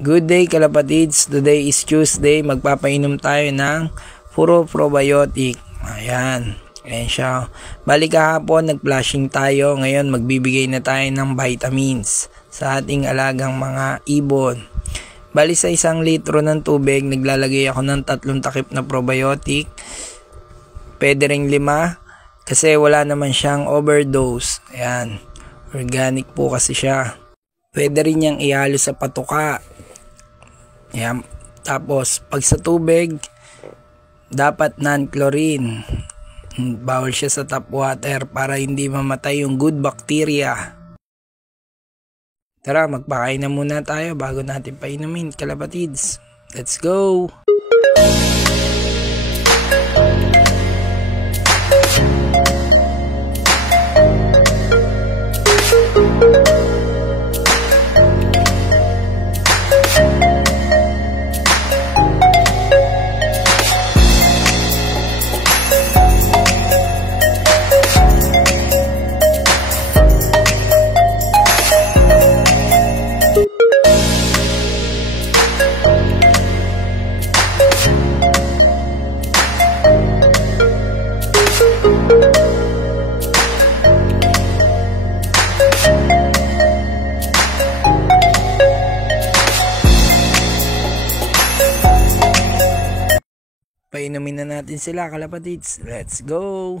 Good day kalapatids, today is Tuesday, magpapainom tayo ng puro probiotic. Ayan siya. Bali kahapon nag-flushing tayo, ngayon magbibigay na tayo ng vitamins sa ating alagang mga ibon. Bali sa 1 litro ng tubig, naglalagay ako ng 3 takip na probiotic. Pwede ring 5 kasi wala naman siyang overdose. Ayan, organic po kasi siya. Pwede rin niyang ihalo sa patuka. Ayan. Tapos pag sa tubig, dapat non-chlorine. Bawal siya sa tap water para hindi mamatay yung good bacteria. Tara, magpakain na muna tayo bago natin painumin, kalapatids. Let's go! Painumin na natin sila, kalapatids. Let's go!